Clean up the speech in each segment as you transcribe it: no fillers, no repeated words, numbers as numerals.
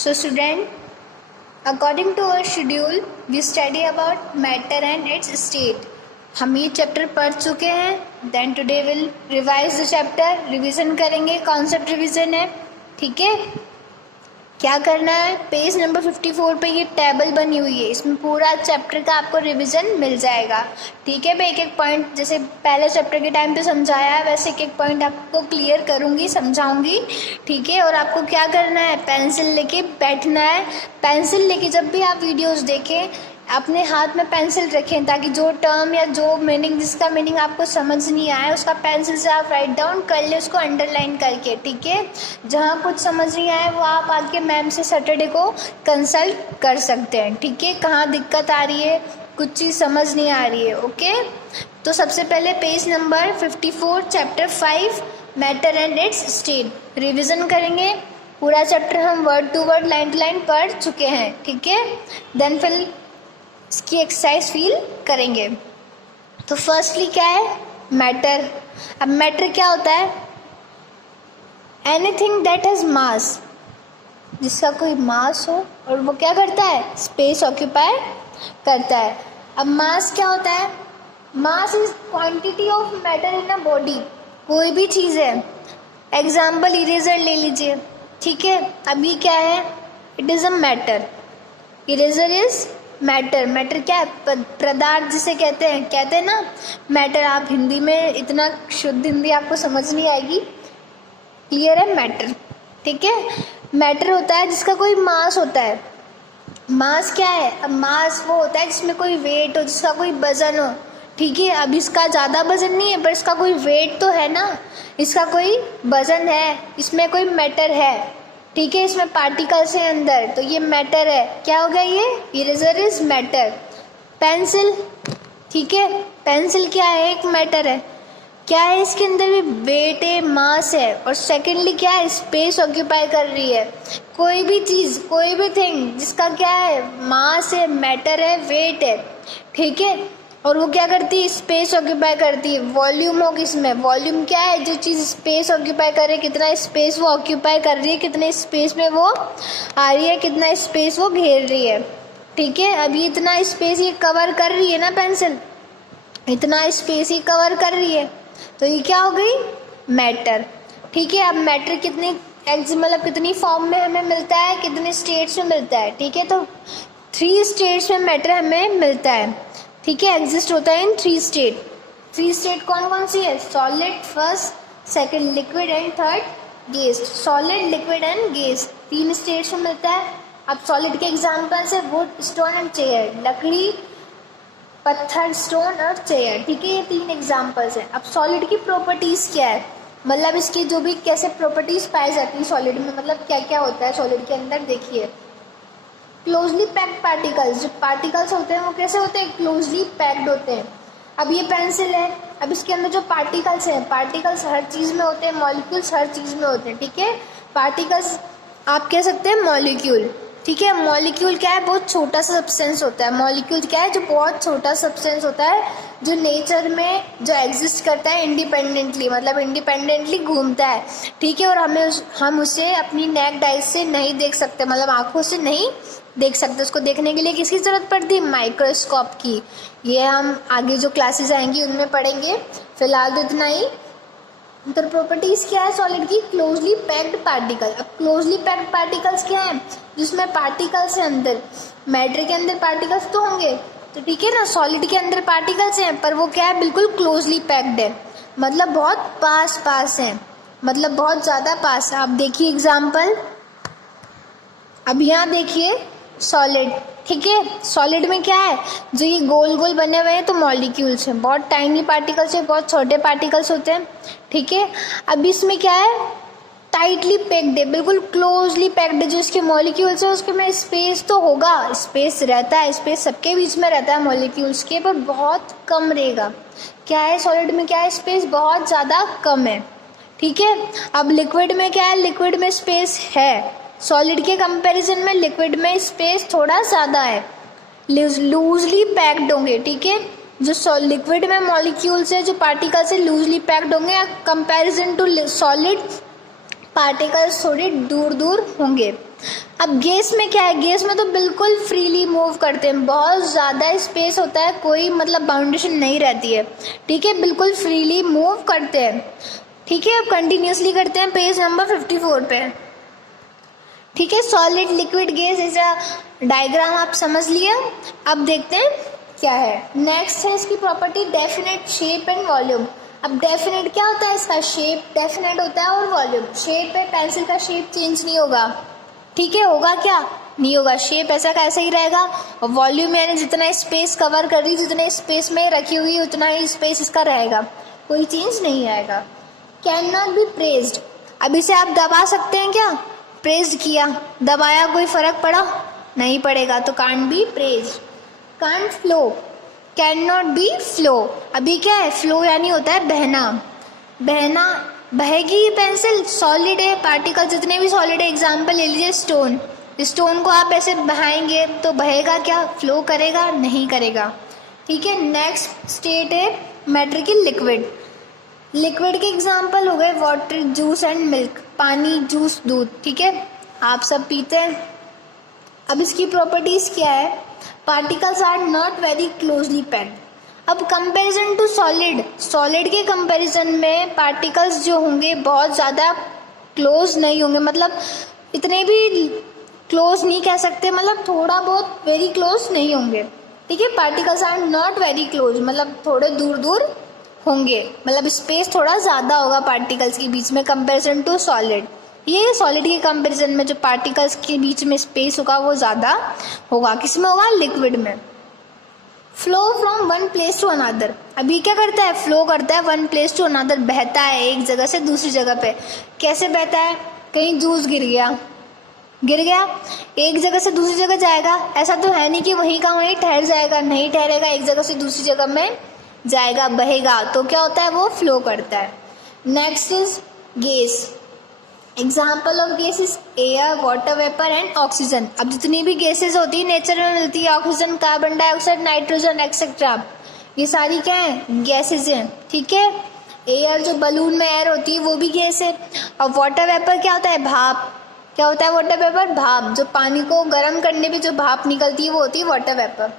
So student, according to our schedule, we study about matter and its state. हम ये chapter पढ़ चुके हैं. Then today we'll revise the chapter. Revision करेंगे. Concept revision है. ठीक है. क्या करना है, पेज नंबर 54 पे ये टेबल बनी हुई है, इसमें पूरा चैप्टर का आपको रिवीजन मिल जाएगा. ठीक है. मैं एक एक पॉइंट जैसे पहले चैप्टर के टाइम पे समझाया है वैसे एक एक पॉइंट आपको क्लियर करूँगी, समझाऊंगी. ठीक है. और आपको क्या करना है, पेंसिल लेके बैठना है. पेंसिल लेके जब भी आप वीडियोस देखें अपने हाथ में पेंसिल रखें ताकि जो टर्म या जो मीनिंग जिसका मीनिंग आपको समझ नहीं आए उसका पेंसिल से आप राइट डाउन कर ले, उसको अंडरलाइन करके. ठीक है. जहाँ कुछ समझ नहीं आए वो आप आके मैम से सैटरडे को कंसल्ट कर सकते हैं. ठीक है. कहाँ दिक्कत आ रही है, कुछ चीज़ समझ नहीं आ रही है. ओके. तो सबसे पहले page number 54 chapter 5 matter and its state revision करेंगे. पूरा चैप्टर हम word to word line to line पढ़ चुके हैं. ठीक है. देन फिर इसकी एक्सरसाइज फील करेंगे. तो फर्स्टली क्या है, मैटर. अब मैटर क्या होता है, एनीथिंग दैट हैज मास, जिसका कोई मास हो और वो क्या करता है, स्पेस ऑक्यूपाई करता है. अब मास क्या होता है, mass is quantity of matter in a body. कोई भी चीज़ है, एग्जाम्पल इरेजर ले लीजिए. ठीक है. अब ये क्या है, it is a matter. Eraser is matter. Matter क्या है, पदार्थ जिसे कहते हैं ना मैटर. आप हिंदी में इतना शुद्ध हिंदी आपको समझ नहीं आएगी. क्लियर है, मैटर. ठीक है. मैटर होता है जिसका कोई मास होता है. मास क्या है, अब मास वो होता है जिसमें कोई वेट हो, जिसका कोई वजन हो. ठीक है. अब इसका ज़्यादा वजन नहीं है पर इसका कोई वेट तो है ना, इसका कोई वजन है, इसमें कोई मैटर है. ठीक है. इसमें पार्टिकल्स हैं अंदर तो ये मैटर है. क्या हो गया, ये इरेजर इज मैटर. पेंसिल, ठीक है, पेंसिल क्या है, एक मैटर है. क्या है, इसके अंदर भी वेट है, मास है. और सेकेंडली क्या है, स्पेस ऑक्यूपाई कर रही है. कोई भी चीज़, कोई भी थिंग जिसका क्या है, मास है, मैटर है, वेट है. ठीक है. और वो क्या करती है, स्पेस ऑक्यूपाई करती है. वॉल्यूम हो किसमें, वॉल्यूम क्या है, जो चीज़ स्पेस ऑक्यूपाई कर रही है, कितना स्पेस वो ऑक्यूपाई कर रही है, कितने स्पेस में वो आ रही है, कितना स्पेस वो घेर रही है. ठीक है. अभी इतना स्पेस ये कवर कर रही है ना पेंसिल, इतना स्पेस ये कवर कर रही है तो ये क्या हो गई, मैटर. ठीक है. अब मैटर कितनी मतलब कितनी फॉर्म में हमें मिलता है, कितने स्टेट्स में मिलता है. ठीक है. तो 3 स्टेट्स में मैटर हमें मिलता है. ठीक है. एग्जिस्ट होता है इन 3 स्टेट. 3 स्टेट कौन कौन सी है, solid first, second liquid and third gas. Solid, liquid and gas 3 states में मिलता है. अब सॉलिड के एग्जांपल्स है वुड, स्टोन एंड चेयर. लकड़ी, पत्थर, स्टोन और चेयर. ठीक है. ये 3 एग्जांपल्स हैं. अब सॉलिड की प्रॉपर्टीज क्या है, मतलब इसकी जो भी कैसे प्रॉपर्टीज पाई जाती है सॉलिड में, मतलब क्या क्या होता है सॉलिड के अंदर. देखिए, क्लोजली पैक्ड पार्टिकल्स, जो पार्टिकल्स होते हैं वो कैसे होते हैं, क्लोजली पैक्ड होते हैं. अब ये पेंसिल है, अब इसके अंदर जो पार्टिकल्स हैं, पार्टिकल्स हर चीज़ में होते हैं, मॉलिक्यूल्स हर चीज़ में होते हैं. ठीक है. पार्टिकल्स आप कह सकते हैं मॉलिक्यूल. ठीक है. मॉलिक्यूल क्या है, बहुत छोटा सा सब्सटेंस होता है. मॉलिक्यूल क्या है, जो बहुत छोटा सब्सटेंस होता है, जो नेचर में जो एग्जिस्ट करता है इंडिपेंडेंटली, मतलब इंडिपेंडेंटली घूमता है. ठीक है. और हम उसे अपनी नेक्ड आइज से नहीं देख सकते, मतलब आंखों से नहीं देख सकते. उसको देखने के लिए किसकी ज़रूरत पड़ती है, माइक्रोस्कोप की. ये हम आगे जो क्लासेस आएंगी उनमें पढ़ेंगे. फिलहाल तो इतना ही. तो प्रॉपर्टीज़ क्या है सॉलिड की, क्लोजली पैक्ड पार्टिकल. अब क्लोजली पैक्ड पार्टिकल्स क्या हैं, जिसमें पार्टिकल्स हैं अंदर. मैटर के अंदर पार्टिकल्स तो होंगे, तो ठीक है ना, सॉलिड के अंदर पार्टिकल्स हैं पर वो क्या है, बिल्कुल क्लोजली पैक्ड है, मतलब बहुत पास पास हैं, मतलब बहुत ज़्यादा पास. आप देखिए एग्जाम्पल. अब यहाँ देखिए सॉलिड. ठीक है. सॉलिड में क्या है, जो ये गोल गोल बने हुए हैं तो मॉलिक्यूल्स हैं, बहुत टाइनी पार्टिकल्स हैं, बहुत छोटे पार्टिकल्स होते हैं. ठीक है. अब इसमें क्या है, टाइटली पैक्ड है, बिल्कुल क्लोजली पैक्ड है. जो इसके मॉलिक्यूल्स है उसके में स्पेस तो होगा, स्पेस रहता है, स्पेस सबके बीच में रहता है मॉलिक्यूल्स के, पर बहुत कम रहेगा. क्या है सॉलिड में, क्या है, स्पेस बहुत ज़्यादा कम है. ठीक है. अब लिक्विड में क्या है, लिक्विड में स्पेस है, सॉलिड के कंपैरिजन में लिक्विड में स्पेस थोड़ा ज़्यादा है, लूजली पैक्ड होंगे. ठीक है. जो लिक्विड में मॉलिक्यूल्स है, जो पार्टिकल्स है, लूजली पैक्ड होंगे. कंपैरिजन टू सॉलिड पार्टिकल्स थोड़े दूर दूर होंगे. अब गैस में क्या है, गैस में तो बिल्कुल फ्रीली मूव करते हैं, बहुत ज़्यादा स्पेस होता है, कोई मतलब बाउंडेशन नहीं रहती है, ठीक है, बिल्कुल फ्रीली मूव करते हैं, ठीक है। अब कंटिन्यूसली करते हैं पेज नंबर 54 पे, ठीक है। सॉलिड लिक्विड गैस ऐसा डायग्राम आप समझ लिए। अब देखते हैं क्या है। नेक्स्ट है इसकी property definite shape and volume. अब डेफिनेट क्या होता है, इसका शेप डेफिनेट होता है और वॉल्यूम, शेप है, पेंसिल का शेप चेंज नहीं होगा, ठीक है, होगा क्या, नहीं होगा, शेप ऐसा का ऐसा ही रहेगा। और वॉल्यूम यानी जितना स्पेस कवर कर रही, जितने स्पेस में रखी हुई उतना ही स्पेस इसका रहेगा, कोई चेंज नहीं आएगा। कैन नॉट बी प्रेस्ड, अब इसे आप दबा सकते हैं क्या, प्रेस्ड किया, दबाया, कोई फर्क पड़ा, नहीं पड़ेगा, तो can't be pressed. Can't flow, can not be flow, अभी क्या है, फ्लो यानी होता है बहना, बहना, बहेगी पेंसिल, सॉलिड है, पार्टिकल जितने भी सॉलिड है, एग्जाम्पल ले लीजिए स्टोन, स्टोन को आप ऐसे बहाएंगे तो बहेगा क्या, फ्लो करेगा, नहीं करेगा, ठीक है। नेक्स्ट स्टेट है मैटर की लिक्विड। लिक्विड के एग्जाम्पल हो गए वाटर, जूस एंड मिल्क, पानी, जूस, दूध, ठीक है, आप सब पीते हैं। अब इसकी प्रॉपर्टीज क्या है, particles are not very closely packed. अब कंपैरिजन टू सॉलिड, सॉलिड के कंपैरिजन में पार्टिकल्स जो होंगे बहुत ज़्यादा क्लोज नहीं होंगे, मतलब इतने भी क्लोज नहीं कह सकते, मतलब थोड़ा बहुत वेरी क्लोज नहीं होंगे, ठीक है। Particles are not very close, मतलब थोड़े दूर दूर होंगे, मतलब स्पेस थोड़ा ज़्यादा होगा पार्टिकल्स के बीच में कंपैरिजन टू सॉलिड। ये सॉलिड के कंपैरिजन में जो पार्टिकल्स के बीच में स्पेस होगा वो ज़्यादा होगा, किस में होगा, लिक्विड में। Flow from one place to another, अभी क्या करता है, फ्लो करता है वन प्लेस टू अनदर, बहता है एक जगह से दूसरी जगह पे। कैसे बहता है, कहीं जूस गिर गया, गिर गया, एक जगह से दूसरी जगह जाएगा, ऐसा तो है नहीं कि वहीं का वहीं ठहर जाएगा, नहीं ठहरेगा, एक जगह से दूसरी जगह में जाएगा, बहेगा, तो क्या होता है, वो फ्लो करता है। Next is gas. Example of gases air, water vapour and oxygen. अब जितनी भी गैसेस होती है नेचर में मिलती है, oxygen, carbon dioxide, nitrogen etcetera, ये सारी क्या है, गैसेस हैं, ठीक है। एयर जो बलून में एयर होती है वो भी गैस है। और वाटर वेपर क्या होता है, भाप, क्या होता है वाटर वेपर, भाप, जो पानी को गर्म करने पे जो भाप निकलती है वो होती है वाटर वेपर।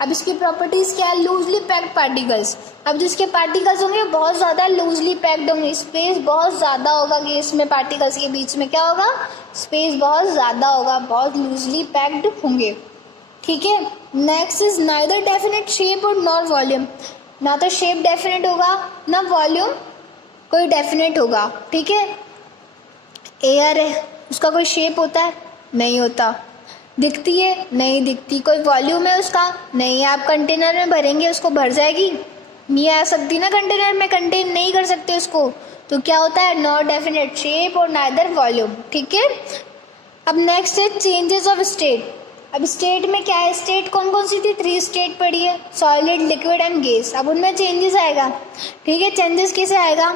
अब इसकी प्रॉपर्टीज क्या है, लूजली पैक्ड पार्टिकल्स। अब जिसके पार्टिकल्स होंगे बहुत ज़्यादा लूजली पैक्ड होंगे, स्पेस बहुत ज़्यादा होगा गैस में, पार्टिकल्स के बीच में क्या होगा, स्पेस बहुत ज़्यादा होगा, बहुत लूजली पैक्ड होंगे, ठीक है। Next is neither definite shape और नॉट वॉल्यूम, ना तो शेप डेफिनेट होगा ना वॉल्यूम कोई डेफिनेट होगा, ठीक है। एयर है, उसका कोई शेप होता है, नहीं होता, दिखती है, नहीं दिखती, कोई वॉल्यूम है उसका, नहीं, आप कंटेनर में भरेंगे उसको भर जाएगी, नहीं आ सकती ना, कंटेनर में कंटेन नहीं कर सकते उसको, तो क्या होता है, नॉट डेफिनेट शेप और नाइदर वॉल्यूम, ठीक है। अब नेक्स्ट है चेंजेस ऑफ स्टेट। अब स्टेट में क्या है, स्टेट कौन कौन सी थी, 3 स्टेट पड़ी है, सॉलिड, लिक्विड एंड गैस। अब उनमें चेंजेस आएगा, ठीक है, चेंजेस कैसे आएगा,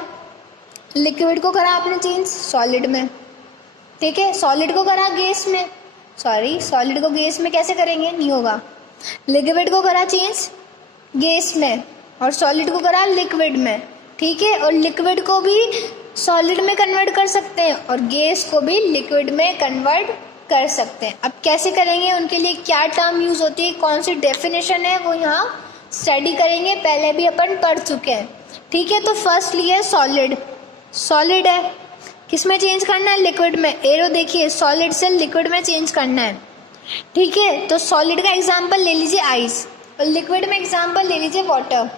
लिक्विड को करा आपने चेंज सॉलिड में, ठीक है, सॉलिड को करा गैस में, सॉलिड को गैस में कैसे करेंगे, नहीं होगा, लिक्विड को करा चेंज गैस में और सॉलिड को करा लिक्विड में, ठीक है, और लिक्विड को भी सॉलिड में कन्वर्ट कर सकते हैं और गैस को भी लिक्विड में कन्वर्ट कर सकते हैं। अब कैसे करेंगे, उनके लिए क्या टर्म यूज होती है, कौन सी डेफिनेशन है, वो यहाँ स्टडी करेंगे, पहले भी अपन पढ़ चुके हैं, ठीक है। तो फर्स्ट लिए सॉलिड, सॉलिड है, किस में चेंज करना है, लिक्विड में, एरो देखिए, सॉलिड से लिक्विड में चेंज करना है, ठीक है। तो सॉलिड का एग्जांपल ले लीजिए आइस और लिक्विड में एग्जांपल ले लीजिए वाटर।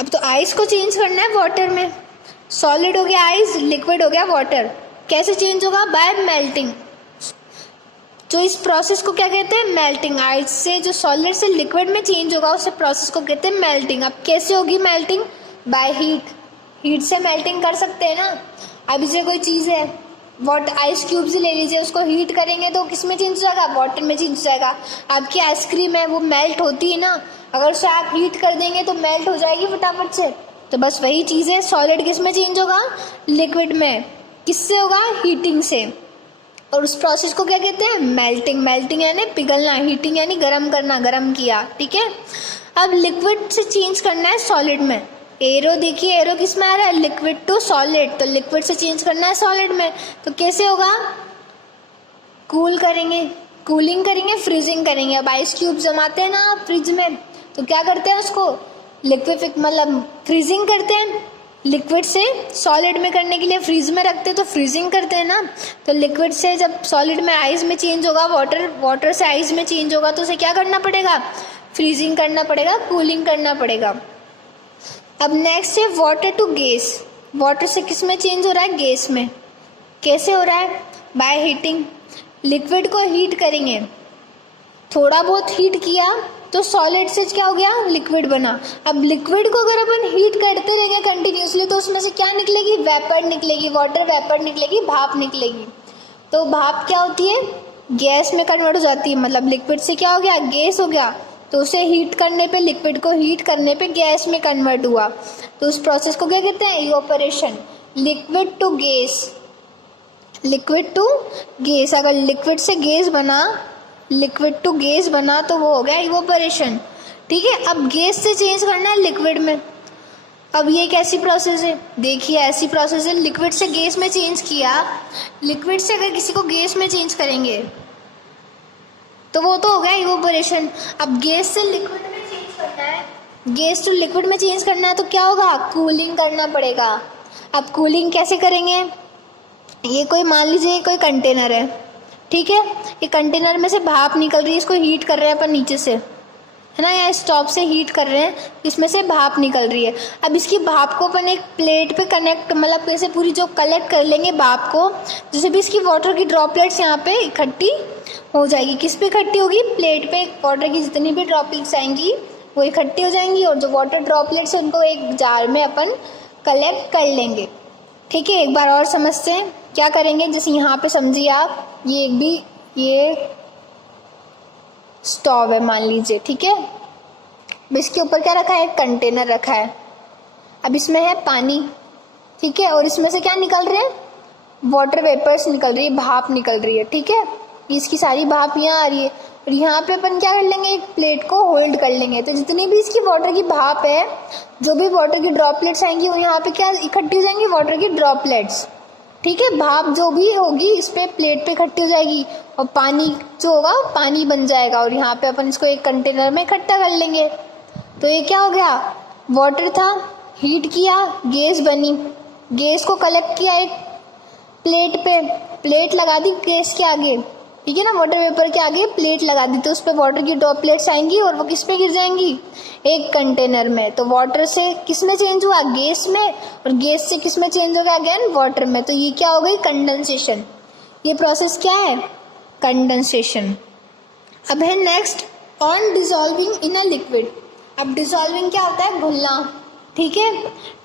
अब तो आइस को चेंज करना है वाटर में, सॉलिड हो गया आइस, लिक्विड हो गया वाटर, कैसे चेंज होगा, बाय मेल्टिंग। तो इस प्रोसेस को क्या कहते हैं, मेल्टिंग। आइस से जो सॉलिड से लिक्विड में चेंज होगा उस प्रोसेस को कहते हैं मेल्टिंग। अब कैसे होगी मेल्टिंग, बाय हीट, हीट से मेल्टिंग कर सकते हैं ना। अब इसे कोई चीज़ है, आइस क्यूब्स ले लीजिए, उसको हीट करेंगे तो किस में चेंज हो जाएगा, वाटर में चेंज हो जाएगा। आपकी आइसक्रीम है वो मेल्ट होती है ना, अगर उसे आप हीट कर देंगे तो मेल्ट हो जाएगी फटाफट से। तो बस वही चीज़ है, सॉलिड किस में चेंज होगा, लिक्विड में, किससे होगा, हीटिंग से। और उस प्रोसेस को क्या कहते हैं, मेल्टिंग। मेल्टिंग यानी पिघलना, हीटिंग यानी गर्म करना, गर्म किया, ठीक है। अब लिक्विड से चेंज करना है सॉलिड में, एरो देखिए, एरो किस में आ रहा है, लिक्विड टू सॉलिड, तो लिक्विड से चेंज करना है सॉलिड में, तो कैसे होगा, कूल करेंगे, कूलिंग करेंगे, फ्रीजिंग करेंगे। अब आइस क्यूब जमाते हैं ना फ्रिज में, तो क्या करते हैं उसको लिक्विफिक मतलब फ्रीजिंग करते हैं। लिक्विड से सॉलिड में करने के लिए फ्रीज में रखते हैं तो फ्रीजिंग करते हैं ना। तो लिक्विड से जब सॉलिड में आइस में चेंज होगा, वाटर से आइस में चेंज होगा, तो उसे क्या करना पड़ेगा, फ्रीजिंग करना पड़ेगा, कूलिंग करना पड़ेगा। अब नेक्स्ट है वाटर टू गैस। वाटर से किस में चेंज हो रहा है, गैस में। कैसे हो रहा है, बाय हीटिंग। लिक्विड को हीट करेंगे, थोड़ा बहुत हीट किया तो सॉलिड से क्या हो गया, लिक्विड बना। अब लिक्विड को अगर अपन हीट करते रहेंगे कंटिन्यूसली तो उसमें से क्या निकलेगी, वेपर निकलेगी, वाटर वेपर निकलेगी, भाप निकलेगी। तो भाप क्या होती है, गैस में कन्वर्ट हो जाती है। मतलब लिक्विड से क्या हो गया, गैस हो गया, तो उसे हीट करने पे, लिक्विड को हीट करने पे गैस में कन्वर्ट हुआ। तो उस प्रोसेस को क्या कहते हैं, evaporation. Liquid to gas, liquid to gas. अगर लिक्विड से गैस बना, लिक्विड टू गैस बना तो वो हो गया इवोपरेशन। ठीक है। अब गैस से चेंज करना है लिक्विड में। अब ये एक ऐसी प्रोसेस है, देखिए ऐसी प्रोसेस है, लिक्विड से गैस में चेंज किया। लिक्विड से अगर किसी को गैस में चेंज करेंगे तो वो तो हो गया इवोपरेशन। अब गैस से लिक्विड में चेंज करना है, गैस टू लिक्विड में चेंज करना है तो क्या होगा, कूलिंग करना पड़ेगा। अब कूलिंग कैसे करेंगे, ये कोई मान लीजिए कोई कंटेनर है, ठीक है। ये कंटेनर में से भाप निकल रही है, इसको हीट कर रहे हैं अपन नीचे से, है ना, या स्टोव से हीट कर रहे हैं, इसमें से भाप निकल रही है। अब इसकी भाप को अपन एक प्लेट पे कनेक्ट मतलब ऐसे पूरी जो कलेक्ट कर लेंगे भाप को, जैसे भी इसकी वाटर की ड्रॉपलेट्स यहाँ पे इकट्ठी हो जाएगी। किस पे इकट्ठी होगी, प्लेट पे। वाटर की जितनी भी ड्रॉपलेट्स आएंगी वो इकट्ठी हो जाएंगी और जो वाटर ड्रॉपलेट्स है उनको एक जार में अपन कलेक्ट कर लेंगे। ठीक है। एक बार और समझते हैं क्या करेंगे। जैसे यहाँ पे समझिए आप, ये स्टोव है मान लीजिए, ठीक है। अब इसके ऊपर क्या रखा है, एक कंटेनर रखा है। अब इसमें है पानी, ठीक है, और इसमें से क्या निकल रहे हैं, वाटर वेपर्स निकल रही है, भाप निकल रही है, ठीक है। इसकी सारी भाप यहाँ आ रही है और यहाँ पे अपन क्या कर लेंगे, एक प्लेट को होल्ड कर लेंगे। तो जितनी भी इसकी वाटर की भाप है, जो भी वाटर की ड्रॉपलेट्स आएंगी वो यहाँ पे क्या इकट्ठी हो जाएंगी, वाटर की ड्रॉपलेट्स, ठीक है। भाप जो भी होगी इस पे प्लेट पे इकट्ठी हो जाएगी और पानी जो होगा पानी बन जाएगा और यहाँ पे अपन इसको एक कंटेनर में इकट्ठा कर लेंगे। तो ये क्या हो गया, वाटर था, हीट किया, गैस बनी, गैस को कलेक्ट किया एक प्लेट पे, प्लेट लगा दी गैस के आगे, ठीक है ना, वाटर वेपर के आगे प्लेट लगा दी। तो उस पर वाटर की ड्रॉपलेट्स आएंगी और वो किस पे गिर जाएंगी, एक कंटेनर में। तो वाटर से किस में चेंज हुआ, गैस में, और गैस से किस में चेंज हो गया, अगेन वाटर में। तो ये क्या हो गई, कंडेंसेशन। ये प्रोसेस क्या है, कंडेंसेशन। अब है next on dissolving in a liquid. अब डिसॉल्विंग क्या होता है, घुलना, ठीक है,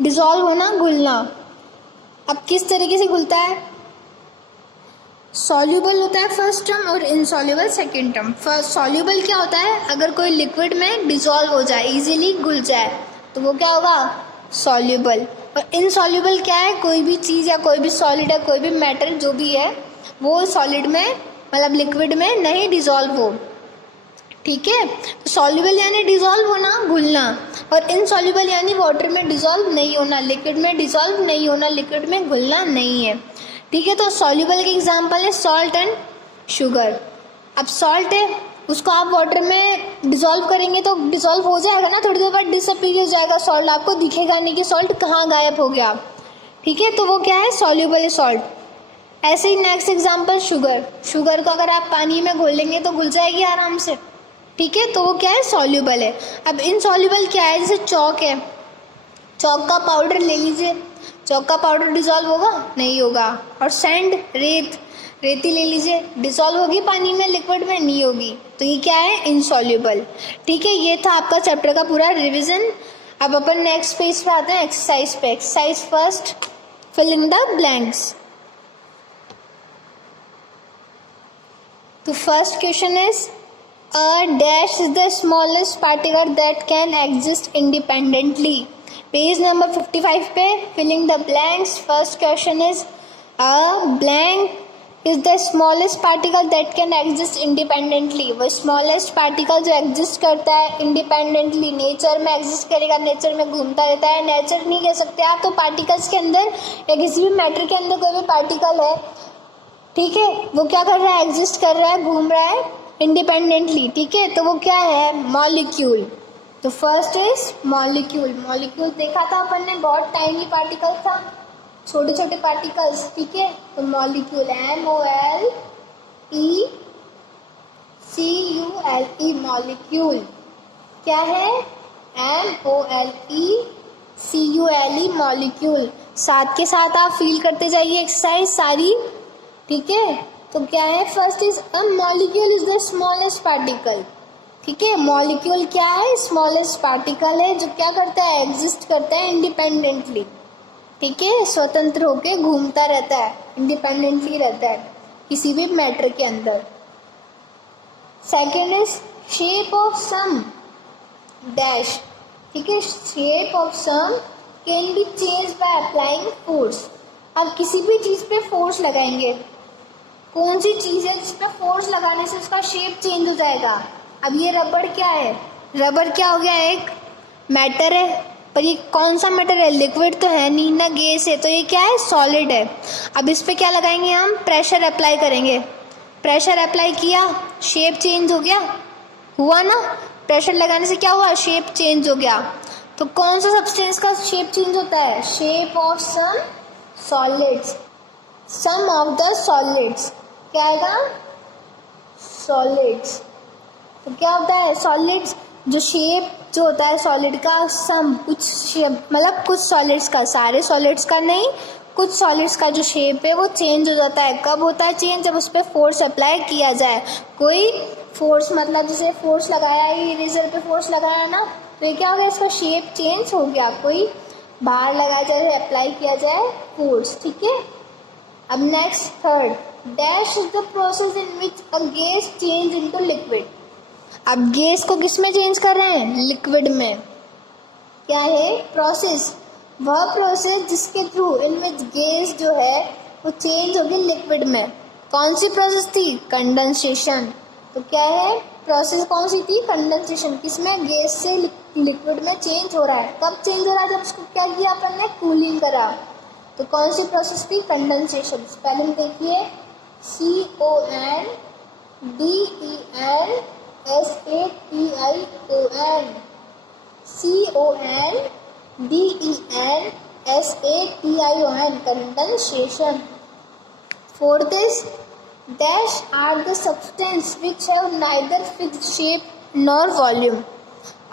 डिसॉल्व होना, घुलना। अब किस तरीके से घुलता है, सॉल्यूबल होता है फर्स्ट टर्म और insoluble second term. First soluble क्या होता है, अगर कोई लिक्विड में डिसॉल्व हो जाए, इजीली घुल जाए, तो वो क्या होगा, सॉल्यूबल। और इनसॉल्यूबल क्या है, कोई भी चीज़ या कोई भी सॉलिड है, कोई भी मैटर जो भी है वो सॉलिड में मतलब लिक्विड में नहीं डिसॉल्व हो, ठीक है। तो सॉल्यूबल यानी डिसॉल्व होना, घुलना, और इनसॉल्यूबल यानी वाटर में डिसॉल्व नहीं होना, लिक्विड में डिसॉल्व नहीं होना, लिक्विड में घुलना नहीं है, ठीक है। तो सॉल्यूबल के एग्जांपल है सॉल्ट एंड शुगर। अब सॉल्ट है, उसको आप वाटर में डिसॉल्व करेंगे तो डिसॉल्व हो जाएगा ना, थोड़ी देर बाद डिसअपीयर हो जाएगा सॉल्ट, आपको दिखेगा नहीं कि सॉल्ट कहाँ गायब हो गया, ठीक है। तो वो क्या है, सॉल्यूबल है सॉल्ट। ऐसे ही नेक्स्ट एग्जांपल शुगर। शुगर को अगर आप पानी में घोल लेंगे तो घुल जाएगी आराम से, ठीक है। तो वो क्या है, सॉल्यूबल है। अब इनसॉल्यूबल क्या है, जैसे चॉक है, चॉक का पाउडर ले लीजिए, चॉक का पाउडर डिसॉल्व होगा, नहीं होगा। और सैंड, रेती ले लीजिए, डिसॉल्व होगी पानी में, लिक्विड में नहीं होगी। तो ये क्या है, इनसॉल्यूबल, ठीक है। ये था आपका चैप्टर का पूरा रिवीजन। अब अपन नेक्स्ट पेज पे आते हैं, एक्सरसाइज पे। Exercise first, fill in the blanks. तो first question is a dash is the smallest particle that can exist independently. Page number 55 पे filling the blanks. First question is a blank is the smallest particle that can exist independently. वो smallest particle जो exist करता है independently, nature में exist करेगा, nature में घूमता रहता है। nature नहीं कह सकते आप, तो particles के अंदर या किसी भी matter के अंदर कोई भी particle है ठीक है, वो क्या कर रहा है, एग्जिस्ट कर रहा है, घूम रहा है इंडिपेंडेंटली। ठीक है, तो वो क्या है, मॉलिक्यूल। तो फर्स्ट इज मॉलिक्यूल। मॉलिक्यूल देखा था अपन ने, बहुत टाइनी पार्टिकल था, छोटे छोटे पार्टिकल्स। ठीक है, तो मॉलिक्यूल MOLECULE, मॉलिक्यूल क्या है, MOLECULE, मॉलिक्यूल। साथ के साथ आप फील करते जाइए एक्सरसाइज सारी। ठीक है, तो क्या है, first is a molecule is the smallest particle. ठीक है, मॉलिक्यूल क्या है, स्मॉलेस्ट पार्टिकल है जो क्या करता है, एग्जिस्ट करता है इंडिपेंडेंटली। ठीक है, स्वतंत्र होके घूमता रहता है, इंडिपेंडेंटली रहता है किसी भी मैटर के अंदर। Second is shape of some dash. ठीक है, shape of some can be change by applying force. अब किसी भी चीज पे फोर्स लगाएंगे, कौन सी चीज है जिस पे फोर्स लगाने से उसका शेप चेंज हो जाएगा। अब ये रबड़ क्या है, रबड़ क्या हो गया, एक मैटर है, पर ये कौन सा मैटर है, लिक्विड तो है नहीं ना गैस है, तो ये क्या है, सॉलिड है। अब इस पे क्या लगाएंगे हम, प्रेशर अप्लाई करेंगे। प्रेशर अप्लाई किया, शेप चेंज हो गया, हुआ ना, प्रेशर लगाने से क्या हुआ, शेप चेंज हो गया। तो कौन सा सब्सटेंस का शेप चेंज होता है, shape of some solids, some of the solids क्या आएगा, सॉलिड्स। तो क्या होता है, सॉलिड्स जो शेप जो होता है सॉलिड का, सम कुछ शेप, मतलब कुछ सॉलिड्स का, सारे सॉलिड्स का नहीं, कुछ सॉलिड्स का जो शेप है वो चेंज हो जाता है। कब होता है चेंज, जब उस पर फोर्स अप्लाई किया जाए। कोई फोर्स, मतलब जैसे फोर्स लगाया, इरेजर पे फोर्स लगाया ना, तो ये क्या हो गया, इसका शेप चेंज हो गया। कोई बाहर लगाया जाए, अप्लाई किया जाए फोर्स। ठीक है, अब next third, dash is the process in which a gas change into liquid. अब गैस को किस में चेंज कर रहे हैं, लिक्विड में। क्या है प्रोसेस, वह प्रोसेस जिसके थ्रू इन विच गैस जो है वो चेंज होगी लिक्विड में। कौन सी प्रोसेस थी, कंडेंसेशन। तो क्या है प्रोसेस, कौन सी थी, कंडेंसेशन। किसमें, गैस से लिक्विड में चेंज हो रहा है। कब चेंज हो रहा है, जब उसको क्या किया अपन ने, कूलिंग करा। तो कौन सी प्रोसेस थी, कंडेंसेशन। स्पेलिंग देखिए, CONDENSATION, CONDENSATION, condensation. Fourth is dash are the substance which have neither fixed shape nor volume.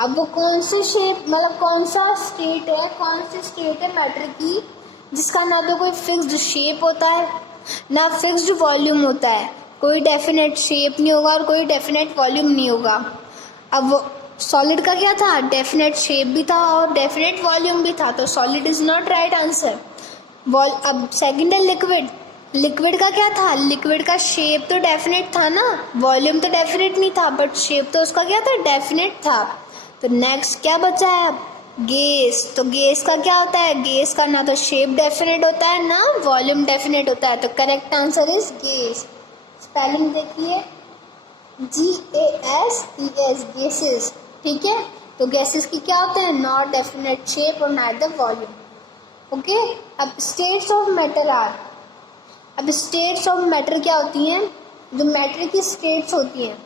अब वो कौन से शेप, मतलब कौन सा स्टेट है, कौन सी स्टेट है मैटर की जिसका ना तो कोई फिक्स्ड शेप होता है ना फिक्स्ड वॉल्यूम होता है। कोई डेफिनेट शेप नहीं होगा और कोई डेफिनेट वॉल्यूम नहीं होगा। अब वो सॉलिड का क्या था, डेफिनेट शेप भी था और डेफिनेट वॉल्यूम भी था, तो solid is not right answer. अब सेकंड है लिक्विड। लिक्विड का क्या था, लिक्विड का शेप तो डेफिनेट था ना, वॉल्यूम तो डेफिनेट नहीं था, बट शेप तो उसका क्या था, डेफिनेट था। तो नेक्स्ट क्या बचा है अब, गैस। तो गैस का क्या होता है, गैस का ना तो शेप डेफिनेट होता है ना वॉल्यूम डेफिनेट होता है, तो correct answer is gas. Spelling देखिए, GASES, गैसेस। ठीक है, तो गैसेस की क्या होता है, नॉट डेफिनेट शेप और नाइदर वॉल्यूम। ओके, अब स्टेट्स ऑफ मैटर आर। अब स्टेट्स ऑफ मैटर क्या होती हैं, जो मैटर की स्टेट्स होती हैं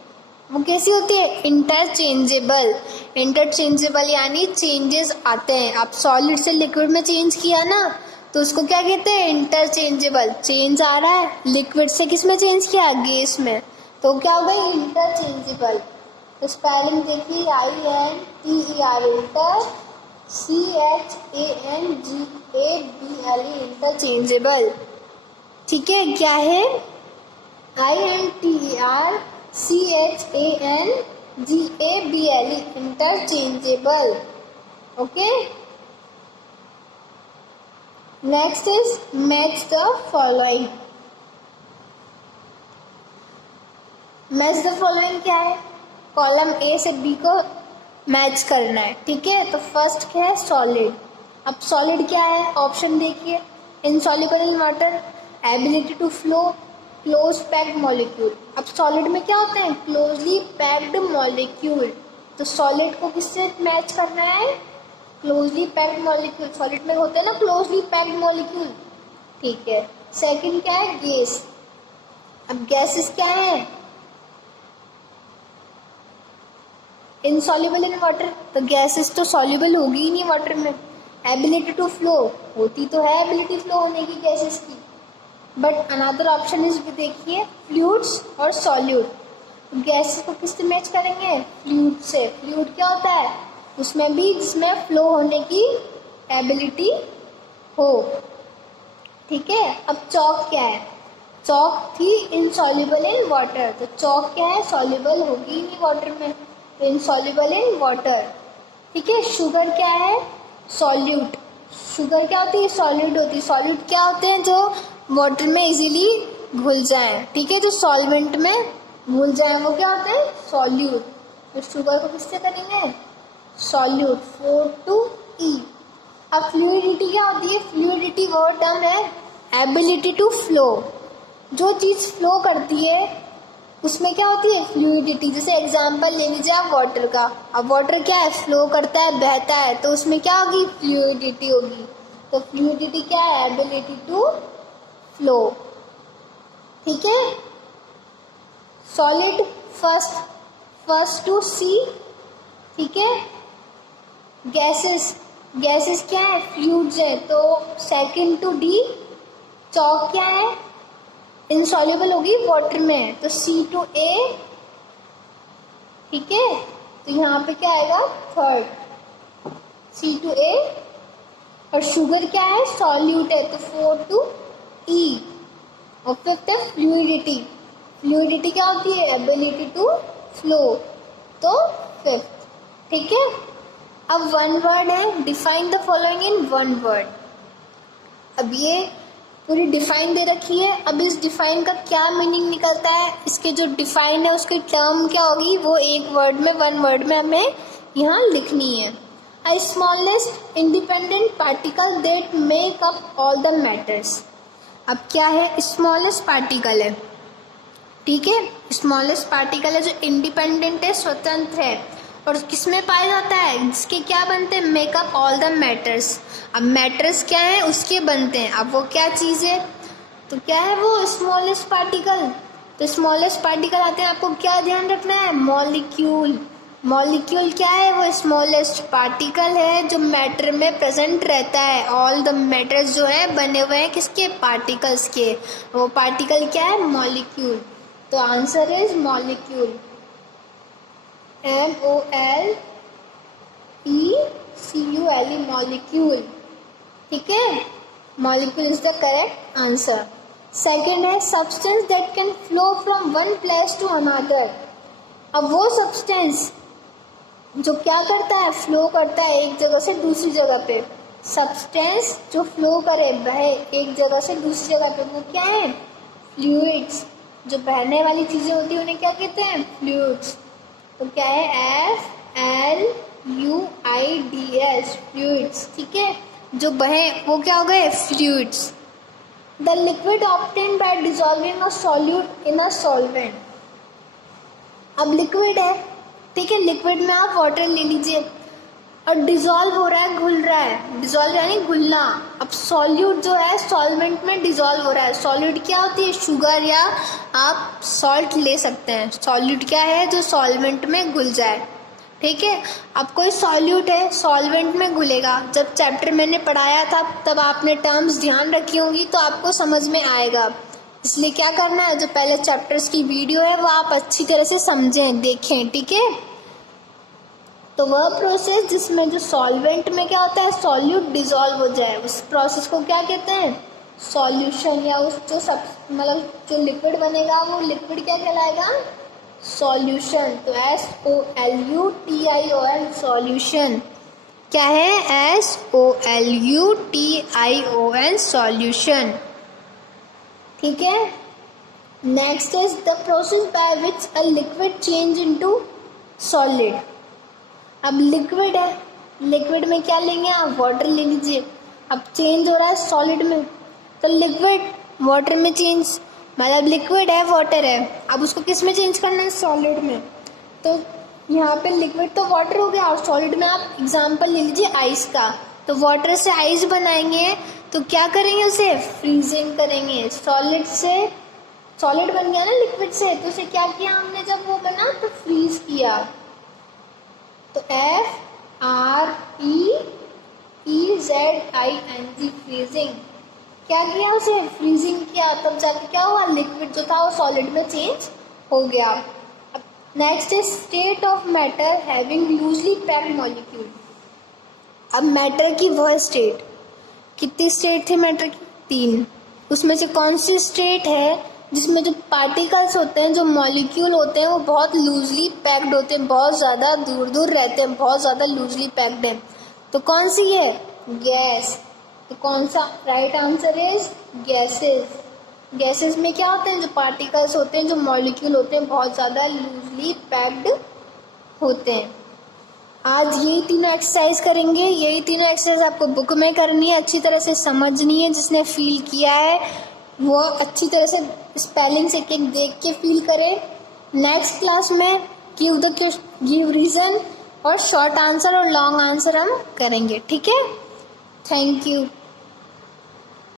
वो कैसी होती है, इंटरचेंजेबल। इंटरचेंजेबल यानी चेंजेस आते हैं। आप सॉलिड से लिक्विड में चेंज किया ना, तो उसको क्या कहते हैं, इंटरचेंजेबल। चेंज आ रहा है, लिक्विड से किस में चेंज किया, गैस में, तो क्या हो गई, इंटरचेंजेबल। तो स्पेलिंग देखिए, INTER, इंटर, CHANGABLE, इंटरचेंजेबल। ठीक है, क्या है, INTER CHANGABLE, interchangeable. Okay, next is match the following. Match the following क्या है, कॉलम A से B को मैच करना है। ठीक है, तो फर्स्ट क्या है, सॉलिड। अब सॉलिड क्या है, ऑप्शन देखिए, insoluble in water, ability to flow, close packed molecule. अब सॉलिड में क्या होते हैं, क्लोजली पैक्ड मॉलिक्यूल। तो सॉलिड को किससे मैच करना है, क्लोजली पैक्ड मॉलिक्यूल। सॉलिड में होते हैं ना क्लोजली पैक्ड मॉलिक्यूल। ठीक है, सेकंड क्या है, गैस। अब गैसेस क्या है, इनसॉल्युबल इन वाटर, तो गैसेस तो सॉल्युबल होगी ही नहीं वाटर में। एबिलिटी टू फ्लो, होती तो है एबिलिटी फ्लो होने की गैसेस की, बट अनदर ऑप्शन इज, देखिए फ्लूइड्स और सॉल्यूट। गैसेस को किससे मैच करेंगे, फ्लूइड से। फ्लूइड क्या होता है, उसमें भी जिसमें फ्लो होने की एबिलिटी हो, ठीक है। अब चॉक क्या है, चॉक थी इनसॉल्युबल इन वाटर, तो चॉक क्या है, सॉल्युबल होगी ही नहीं वाटर में, तो इनसॉल्युबल इन वाटर, ठीक है। शुगर क्या है, सॉल्यूट। शुगर क्या होती है, सॉलिड होती है। सॉल्यूट क्या होते हैं, जो वाटर में इजीली घुल जाए, ठीक है, जो सॉल्वेंट में घुल जाए, वो क्या होते हैं, सॉल्यूट। तो शुगर को किससे करेंगे, सॉल्यूट, 4(E). अब फ्लूइडिटी क्या होती है, फ्लूइडिटी वो टर्म है, एबिलिटी टू फ्लो, जो चीज़ फ्लो करती है उसमें क्या होती है, फ्लूइडिटी। जैसे एग्जांपल ले लीजिए आप वाटर का, अब वाटर क्या है, फ्लो करता है, बहता है, तो उसमें क्या होगी, फ्लूइडिटी होगी। तो फ्लूइडिटी क्या है, एबिलिटी टू फ्लो, ठीक है। सॉलिड फर्स्ट टू सी, ठीक है। गैसेस, गैसेस क्या है, फ्लूइड्स है, तो सेकंड टू डी। चॉक क्या है, इनसॉल्युबल होगी वाटर में, तो C2A, ठीक है। तो यहाँ पे क्या आएगा, थर्ड C2A। और शुगर क्या है, सॉल्यूट है, तो 4(E). और फिफ्थ है फ्लूइडिटी। फ्लूइडिटी क्या होती है, एबिलिटी टू फ्लो, तो फिफ्थ, ठीक है। अब वन वर्ड है, define the following in one word. अब ये पूरी डिफाइन दे रखी है, अब इस डिफाइन का क्या मीनिंग निकलता है, इसके जो डिफाइन है उसकी टर्म क्या होगी, वो एक वर्ड में, वन वर्ड में हमें यहाँ लिखनी है। A smallest independent particle that make up all the matters. अब क्या है, स्मॉलेस्ट पार्टिकल है, ठीक है, स्मॉलेस्ट पार्टिकल है जो इंडिपेंडेंट है, स्वतंत्र है, और किसमें पाया जाता है, जिसके क्या बनते हैं, मेकअप ऑल द मैटर्स। अब मैटर्स क्या है, उसके बनते हैं, अब वो क्या चीज़ है, तो क्या है वो, स्मॉलेस्ट पार्टिकल। तो स्मॉलेस्ट पार्टिकल आते हैं, आपको क्या ध्यान रखना है, मॉलिक्यूल। मॉलिक्यूल क्या है, वो स्मॉलेस्ट पार्टिकल है जो मैटर में प्रेजेंट रहता है। ऑल द मैटर्स जो है बने हुए हैं किसके, पार्टिकल्स के, वो पार्टिकल क्या है, मॉलिक्यूल। तो answer is molecule, MOLECULE, molecule, ठीक है। Molecule is the correct answer. Second है substance that can flow from one place to another. अब वो सब्सटेंस जो क्या करता है, फ्लो करता है एक जगह से दूसरी जगह पे। सब्सटेंस जो फ्लो करे, बहे एक जगह से दूसरी जगह पे, वो क्या है, फ्लूइड्स। जो बहने वाली चीजें होती है उन्हें क्या कहते हैं, फ्लूइड्स। तो क्या है, FLUIDS, फ्लूइड्स, ठीक है, जो बहे वो क्या हो गए, fluids. The liquid obtained by dissolving a solute in a solvent. अब लिक्विड है, ठीक है, लिक्विड में आप वाटर ले लीजिए और डिसॉल्व हो रहा है, घुल रहा है, डिसॉल्व यानी घुलना। अब सॉल्यूट जो है सॉल्वेंट में डिसॉल्व हो रहा है। सॉल्यूट क्या होती है, शुगर या आप सॉल्ट ले सकते हैं। सॉल्यूट क्या है, जो सॉल्वेंट में घुल जाए, ठीक है। अब कोई सॉल्यूट है सॉल्वेंट में घुलेगा, जब चैप्टर मैंने पढ़ाया था तब आपने टर्म्स ध्यान रखी होंगी तो आपको समझ में आएगा। इसलिए क्या करना है, जो पहले चैप्टर्स की वीडियो है वो आप अच्छी तरह से समझें, देखें, ठीक है। तो वह प्रोसेस जिसमें जो सॉल्वेंट में क्या होता है, सॉल्यूट डिसॉल्व हो जाए, उस प्रोसेस को क्या कहते हैं, सॉल्यूशन। या उस जो सब मतलब जो लिक्विड बनेगा वो लिक्विड क्या कहलाएगा, सॉल्यूशन। तो SOLUTION, सॉल्यूशन क्या है, SOLUTION, सॉल्यूशन, ठीक है। Next is the process by which a liquid change into solid. अब लिक्विड है, लिक्विड में क्या लेंगे आप, वाटर ले लीजिए। अब चेंज हो रहा है सॉलिड में, तो लिक्विड वाटर में चेंज, मतलब लिक्विड है वाटर है, अब उसको किस में चेंज करना है, सॉलिड में। तो यहाँ पे लिक्विड तो वाटर हो गया, और सॉलिड में आप एग्जांपल ले लीजिए आइस का। तो वाटर से आइस बनाएंगे तो क्या करेंगे, उसे फ्रीजिंग करेंगे। सॉलिड से सॉलिड बन गया ना लिक्विड से, तो उसे क्या किया हमने जब वो बना तो फ्रीज किया। तो FREEZING फ्रीजिंग, क्या किया उसे फ्रीजिंग किया, तब जाके क्या हुआ लिक्विड जो था वो सॉलिड में चेंज हो गया। अब next is state of matter having loosely packed molecule. अब मैटर की वह स्टेट, कितनी स्टेट थी मैटर की 3, उसमें से कौन सी स्टेट है जिसमें जो पार्टिकल्स होते हैं, जो मॉलिक्यूल होते हैं वो बहुत लूजली पैक्ड होते हैं, बहुत ज़्यादा दूर दूर रहते हैं, बहुत ज़्यादा लूजली पैक्ड है। तो कौन सी है गैस। तो कौन सा right answer is gases. Gases में क्या होते हैं जो पार्टिकल्स होते हैं, जो मॉलिक्यूल होते हैं बहुत ज़्यादा लूजली पैक्ड होते हैं। आज यही तीनों एक्सरसाइज करेंगे, यही तीनों एक्सरसाइज आपको बुक में करनी है, अच्छी तरह से समझनी है। जिसने फील किया है वो अच्छी तरह से स्पेलिंग्स एक एक देख के फील करें। नेक्स्ट क्लास में गिव रीजन और शॉर्ट आंसर और लॉन्ग आंसर हम करेंगे, ठीक है। Thank you.